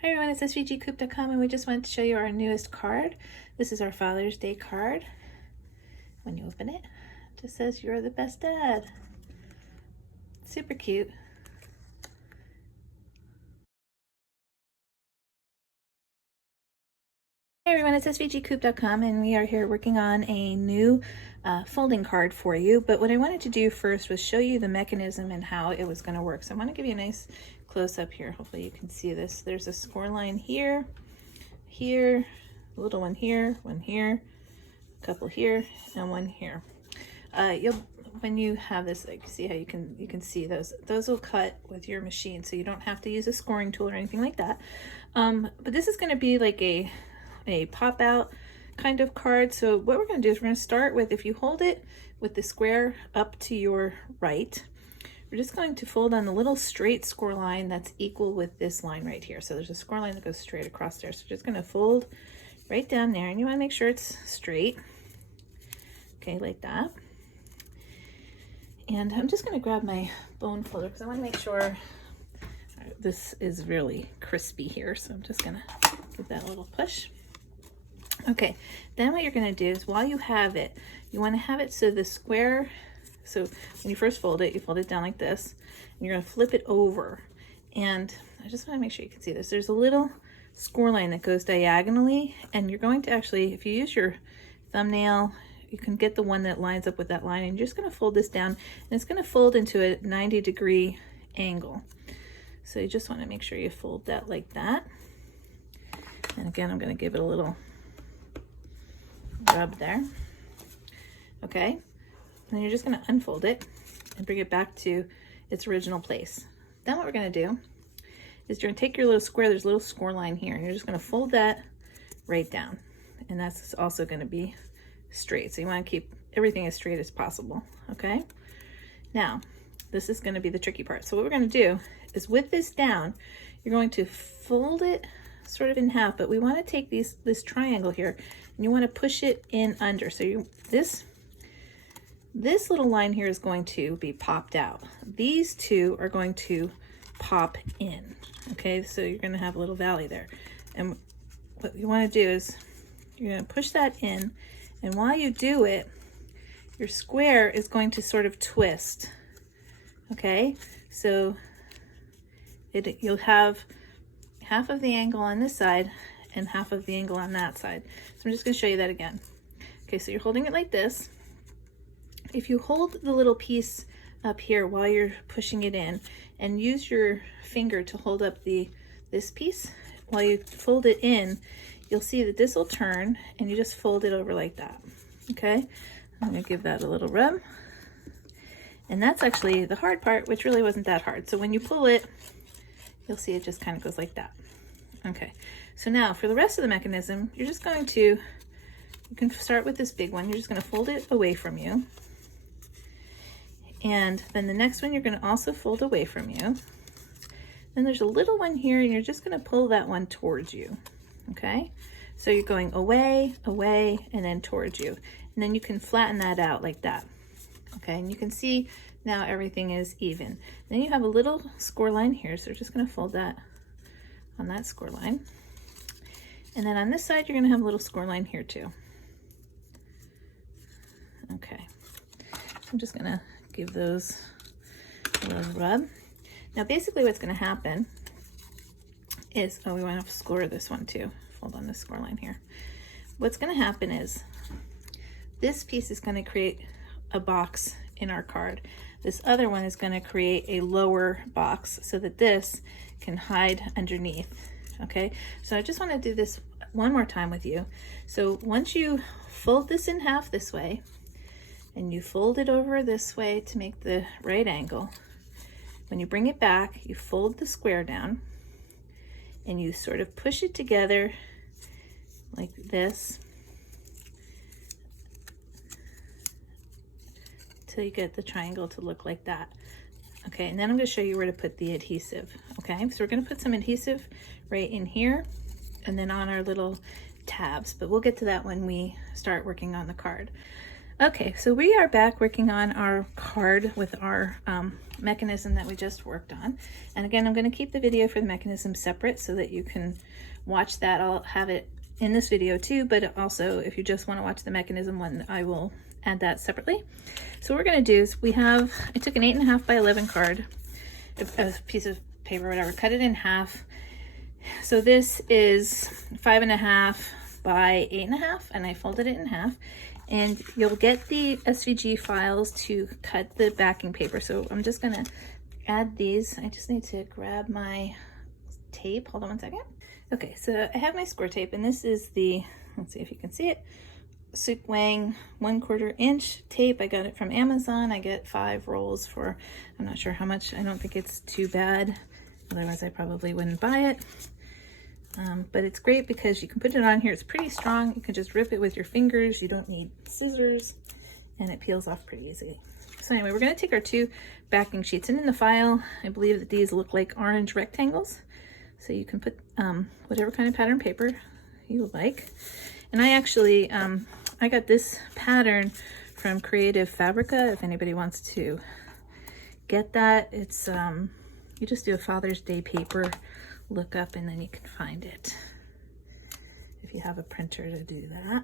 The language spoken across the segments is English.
Hi everyone, it's svgcoop.com and we just wanted to show you our newest card. This is our Father's Day card. When you open it, it just says you're the best dad. Super cute. Hey everyone, it's svgcoop.com and we are here working on a new folding card for you. But what I wanted to do first was show you the mechanism and how it was going to work. So I'm going to give you a nice close-up here. Hopefully you can see this. There's a score line here, here, a little one here, a couple here, and one here. When you have this, like, see how you can see those will cut with your machine, so you don't have to use a scoring tool or anything like that. But this is going to be like a pop out kind of card. So what we're going to do is we're going to start with, if you hold it with the square up to your right, we're just going to fold on the little straight score line that's equal with this line right here. So there's a score line that goes straight across there. So just going to fold right down there, and you want to make sure it's straight. Okay, like that. And I'm just going to grab my bone folder because I want to make sure this is really crispy here. So I'm just going to give that a little push. Okay, then what you're going to do is, while you have it, you want to have it so the square, so when you first fold it, you fold it down like this, and you're going to flip it over. And I just want to make sure you can see this. There's a little score line that goes diagonally, and you're going to actually, if you use your thumbnail, you can get the one that lines up with that line, and you're just going to fold this down, and it's going to fold into a 90-degree angle. So you just want to make sure you fold that like that. And again, I'm going to give it a little rub there. Okay, and then you're just going to unfold it and bring it back to its original place. Then what we're going to do is you're going to take your little square, there's a little score line here, and you're just going to fold that right down, and that's also going to be straight. So you want to keep everything as straight as possible. Okay, now this is going to be the tricky part. So what we're going to do is, with this down, you're going to fold it sort of in half, but we want to take this triangle here, and you want to push it in under. So this little line here is going to be popped out. These two are going to pop in. Okay, so you're going to have a little valley there, and what you want to do is you're going to push that in, and while you do it, your square is going to sort of twist. Okay, so you'll have half of the angle on this side and half of the angle on that side. So I'm just going to show you that again. Okay, so you're holding it like this. If you hold the little piece up here while you're pushing it in, and use your finger to hold up this piece while you fold it in, you'll see that this will turn, and you just fold it over like that. Okay, I'm going to give that a little rub. And that's actually the hard part, which really wasn't that hard. So when you pull it, you'll see it just kind of goes like that. Okay, so now for the rest of the mechanism, you're just going to, you can start with this big one. You're just going to fold it away from you. And then the next one, you're going to also fold away from you. Then there's a little one here, and you're just going to pull that one towards you. Okay, so you're going away, away, and then towards you. And then you can flatten that out like that. Okay, and you can see now everything is even. Then you have a little score line here, so we're just going to fold that on that score line. And then on this side, you're going to have a little score line here too. Okay, so I'm just going to give those a little rub. Now basically what's going to happen is, we want to score this one too. Fold on this score line here. What's going to happen is this piece is going to create a box in our card. This other one is going to create a lower box so that this can hide underneath. Okay, so I just want to do this one more time with you. So once you fold this in half this way, and you fold it over this way to make the right angle, when you bring it back, you fold the square down, and you sort of push it together like this till you get the triangle to look like that. Okay, and then I'm going to show you where to put the adhesive. Okay, so we're going to put some adhesive right in here and then on our little tabs, but we'll get to that when we start working on the card. Okay, so we are back working on our card with our mechanism that we just worked on. And again, I'm going to keep the video for the mechanism separate so that you can watch that. I'll have it in this video too, but also if you just want to watch the mechanism one, I will add that separately. So what we're going to do is I took an 8.5 by 11 card, a piece of paper, whatever, cut it in half. So this is 5.5 by 8.5, and I folded it in half. And you'll get the SVG files to cut the backing paper. So I'm just gonna add these. I just need to grab my tape. Hold on one second. Okay, so I have my score tape, and this is the, let's see if you can see it, Suk Wang 1/4 inch tape. I got it from Amazon. I get 5 rolls for, I'm not sure how much. I don't think it's too bad. Otherwise I probably wouldn't buy it. But it's great because you can put it on here. It's pretty strong. You can just rip it with your fingers. You don't need scissors, and it peels off pretty easily. So anyway, we're going to take our 2 backing sheets, and in the file, I believe that these look like orange rectangles. So you can put whatever kind of pattern paper you would like. And I actually, I got this pattern from Creative Fabrica. If anybody wants to get that, it's, you just do a Father's Day paper look up and then you can find it if you have a printer to do that.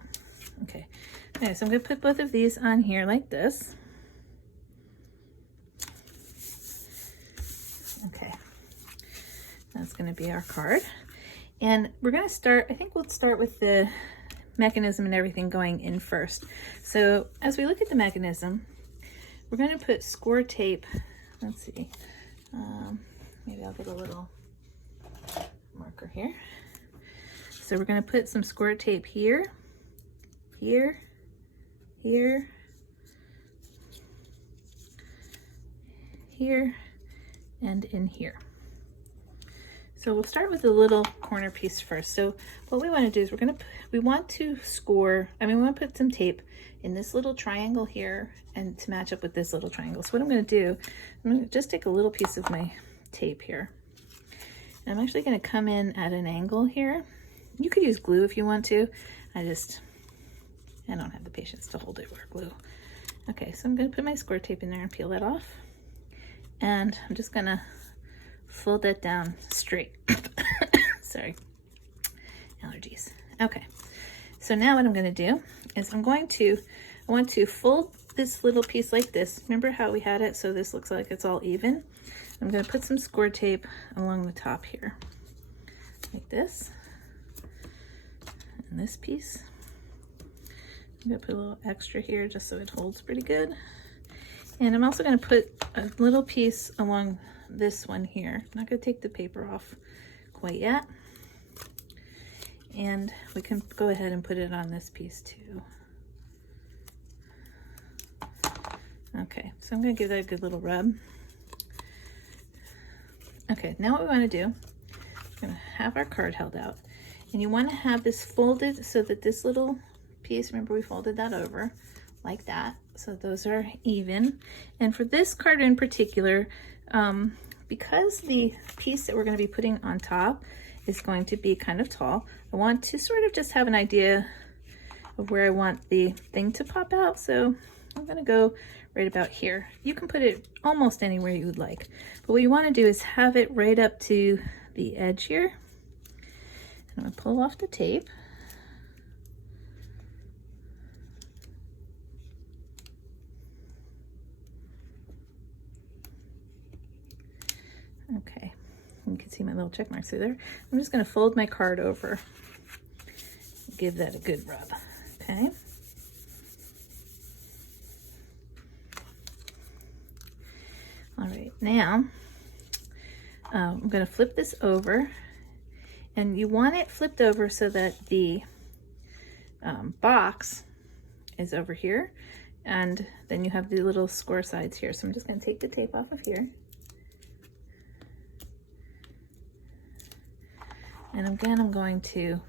Okay, so I'm going to put both of these on here like this. Okay, that's going to be our card, and we're going to start, I think we'll start with the mechanism and everything going in first. So as we look at the mechanism, we're going to put score tape. Let's see, maybe I'll get a little marker here. So we're going to put some score tape here, here, here, here, and in here. So we'll start with the little corner piece first. So what we want to do is we want to put some tape in this little triangle here and to match up with this little triangle. So what I'm going to do, I'm going to just take a little piece of my tape here. I'm actually going to come in at an angle here. You could use glue if you want to. I don't have the patience to hold it with glue. Okay, so I'm going to put my score tape in there and peel that off. And I'm just going to fold that down straight. Sorry, allergies. Okay, so now what I'm going to do is I want to fold this little piece like this. Remember how we had it so this looks like it's all even? I'm going to put some score tape along the top here, like this, and this piece. I'm going to put a little extra here just so it holds pretty good. And I'm also going to put a little piece along this one here. I'm not going to take the paper off quite yet. And we can go ahead and put it on this piece too. Okay, so I'm going to give that a good little rub. Okay, now what we want to do, we're going to have our card held out, and you want to have this folded so that this little piece, remember we folded that over like that, so those are even. And for this card in particular, because the piece that we're going to be putting on top is going to be kind of tall, I want to sort of just have an idea of where I want the thing to pop out. So I'm going to go right about here. You can put it almost anywhere you would like, but what you want to do is have it right up to the edge here. And I'm going to pull off the tape. Okay, you can see my little check marks through there. I'm just going to fold my card over, give that a good rub. Okay. All right, now I'm going to flip this over, and you want it flipped over so that the box is over here, and then you have the little score sides here. So I'm just going to take the tape off of here, and again I'm going to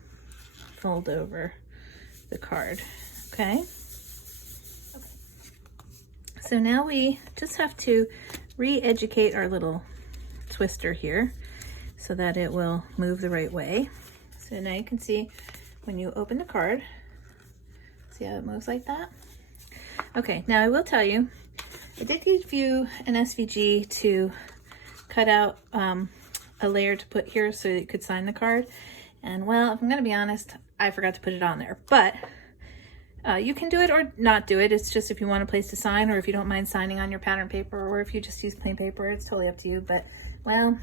fold over the card. Okay, so now we just have to re-educate our little twister here so that it will move the right way. So now you can see when you open the card, see how it moves like that? Okay, now I will tell you, I did give you an SVG to cut out a layer to put here so you could sign the card. And well, if I'm gonna be honest, I forgot to put it on there, but you can do it or not do it. It's just if you want a place to sign, or if you don't mind signing on your pattern paper, or if you just use plain paper, it's totally up to you. But well,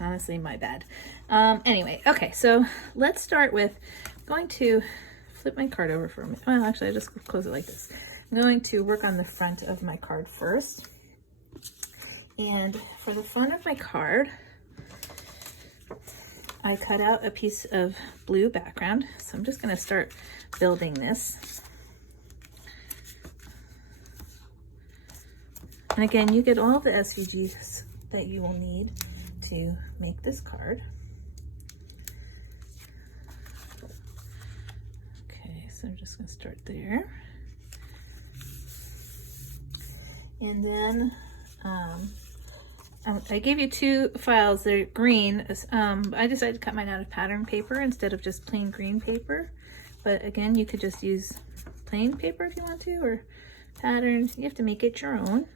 honestly, my bad. Anyway, okay, so let's start with, I'm going to flip my card over for a minute. Well, actually, I just close it like this. I'm going to work on the front of my card first. And for the front of my card, I cut out a piece of blue background. So I'm just gonna start building this. And again, you get all the SVGs that you will need to make this card. Okay, so I'm just gonna start there. And then I gave you two files, they're green. I decided to cut mine out of pattern paper instead of just plain green paper. But again, you could just use plain paper if you want to, or patterns. You have to make it your own.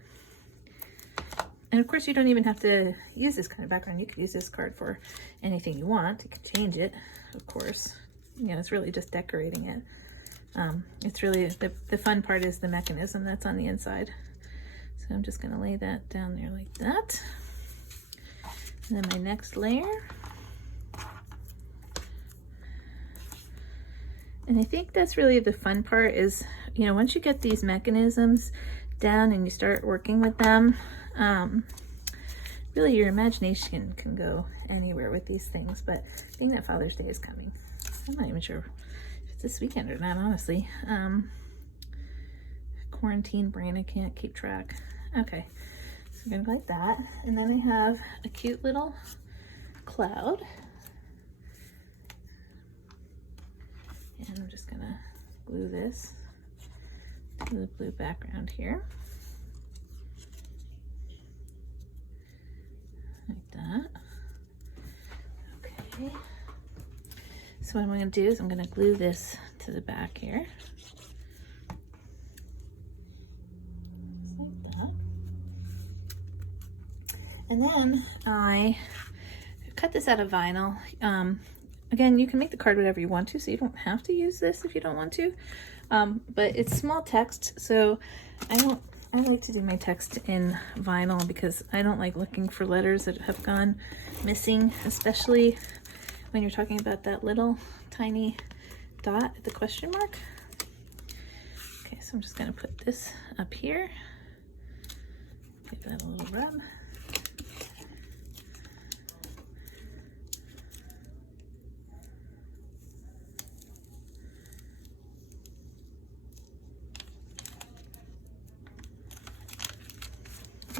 And of course, you don't even have to use this kind of background. You could use this card for anything you want. You could change it, of course. You know, it's really just decorating it. It's really, the fun part is the mechanism that's on the inside. So I'm just gonna lay that down there like that. And then my next layer. And I think that's really the fun part is, you know, once you get these mechanisms down and you start working with them, really your imagination can go anywhere with these things. But being that Father's Day is coming, I'm not even sure if it's this weekend or not, honestly. Quarantine brain, I can't keep track. Okay, so I'm gonna go like that. And then I have a cute little cloud. And I'm just gonna glue this to the blue background here. Like that. Okay. So what I'm gonna do is I'm gonna glue this to the back here. Just like that. And then I cut this out of vinyl. Again, you can make the card whatever you want to, so you don't have to use this if you don't want to. But it's small text, so I like to do my text in vinyl because I don't like looking for letters that have gone missing, especially when you're talking about that little tiny dot at the question mark. Okay, so I'm just gonna put this up here. Give that a little rub.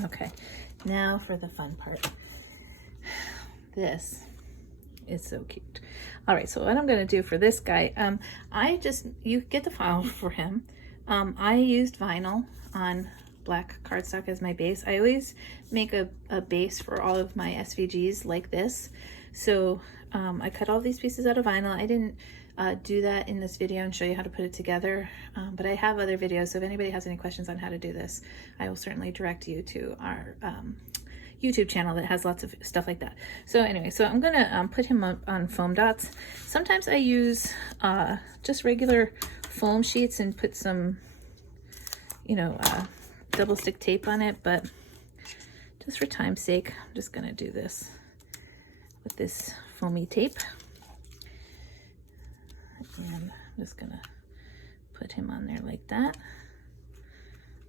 Okay, now for the fun part. This is so cute. All right, so what I'm gonna do for this guy, you get the file for him. I used vinyl on black cardstock as my base. I always make a base for all of my SVGs like this. So I cut all these pieces out of vinyl. I didn't do that in this video and show you how to put it together, but I have other videos, so if anybody has any questions on how to do this, I will certainly direct you to our YouTube channel that has lots of stuff like that. So anyway, so I'm gonna put him on foam dots. Sometimes I use just regular foam sheets and put some, you know, double stick tape on it, but just for time's sake, I'm just gonna do this with this foamy tape. And I'm just gonna put him on there like that.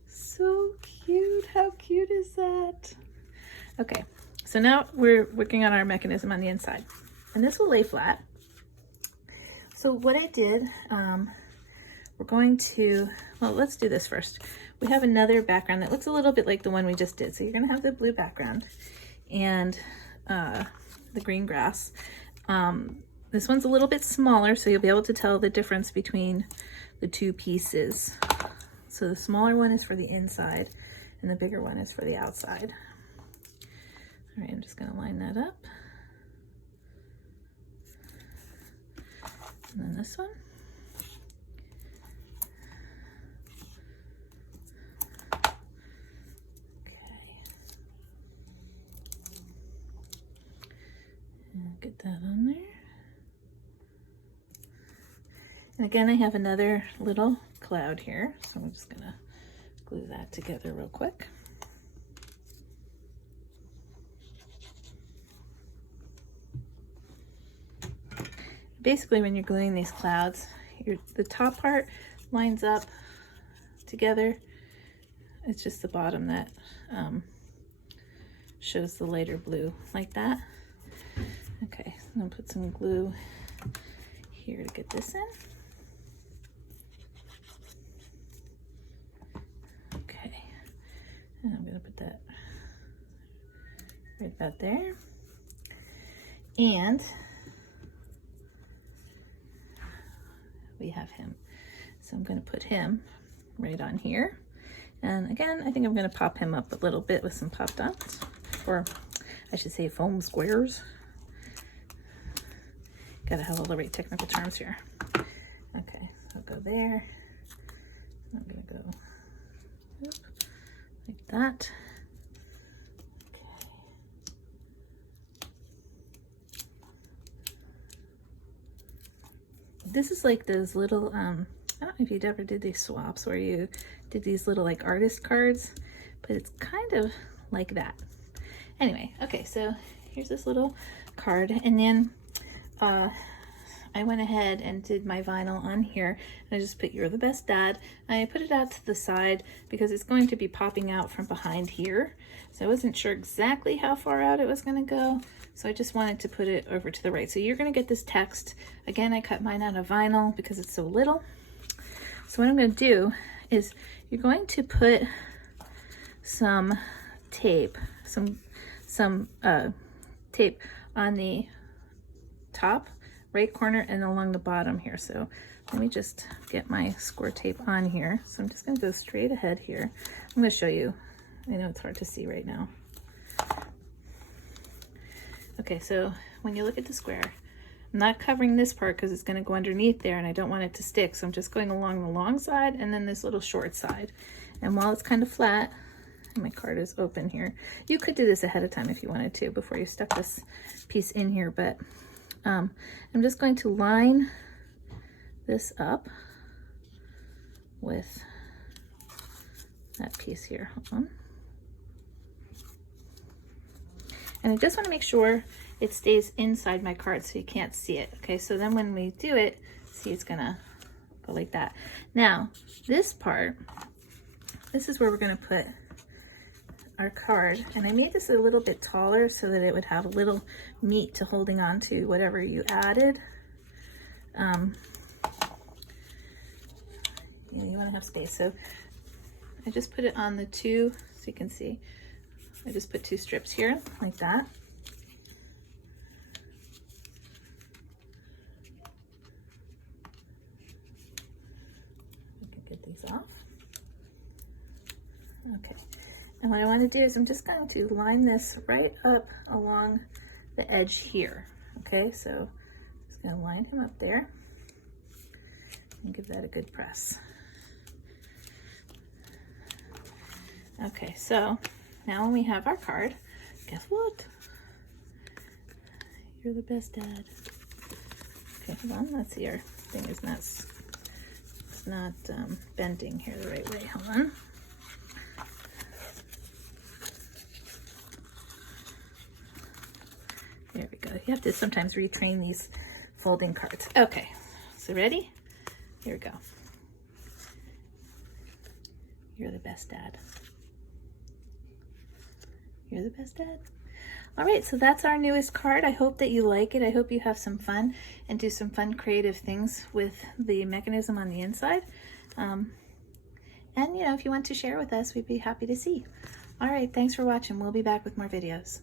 So cute, how cute is that? Okay, so now we're working on our mechanism on the inside. And this will lay flat. So what I did, we're going to, well, let's do this first. We have another background that looks a little bit like the one we just did. So you're gonna have the blue background and the green grass. This one's a little bit smaller, so you'll be able to tell the difference between the two pieces. So the smaller one is for the inside and the bigger one is for the outside. All right, I'm just gonna line that up. And then this one. Get that on there. And again, I have another little cloud here, so I'm just gonna glue that together real quick. Basically, when you're gluing these clouds, the top part lines up together. It's just the bottom that shows the lighter blue, like that. Okay, I'm gonna put some glue here to get this in. Okay, and I'm gonna put that right about there. And we have him. So I'm gonna put him right on here. And again, I think I'm gonna pop him up a little bit with some pop dots, or I should say foam squares. Gotta have all the right technical terms here. Okay, I'll go there. I'm gonna go like that. Okay. This is like those little, I don't know if you'd ever did these swaps where you did these little like artist cards, but it's kind of like that. Anyway, okay, so here's this little card, and then I went ahead and did my vinyl on here, and I just put "You're the Best Dad." I put it out to the side because it's going to be popping out from behind here, so I wasn't sure exactly how far out it was going to go, so I just wanted to put it over to the right. So you're going to get this text. Again, I cut mine out of vinyl because it's so little. So what I'm going to do is you're going to put some tape, some tape on the top right corner and along the bottom here. So let me just get my score tape on here. So I'm just going to go straight ahead here. I'm going to show you. I know it's hard to see right now. Okay, so when you look at the square, I'm not covering this part because it's going to go underneath there and I don't want it to stick. So I'm just going along the long side and then this little short side. And while it's kind of flat, and my card is open here, you could do this ahead of time if you wanted to before you stuck this piece in here, but I'm just going to line this up with that piece here. Hold on. And I just want to make sure it stays inside my card so you can't see it. Okay, so then when we do it, see, it's gonna go like that. Now, this part, this is where we're gonna put our card, and I made this a little bit taller so that it would have a little meat to holding on to whatever you added. You want to have space, so I just put it on the two, so you can see. I just put two strips here like that. We can get these off. Okay. And what I want to do is I'm just going to line this right up along the edge here. Okay, so I'm just going to line him up there and give that a good press. Okay, so now when we have our card, guess what? You're the best dad. Okay, hold on. Let's see, our thing is not bending here the right way. Hold on. There we go. You have to sometimes retrain these folding cards. Okay, so ready? Here we go. You're the best dad. You're the best dad. All right, so that's our newest card. I hope that you like it. I hope you have some fun and do some fun creative things with the mechanism on the inside. And you know, if you want to share with us, we'd be happy to see. All right, thanks for watching. We'll be back with more videos.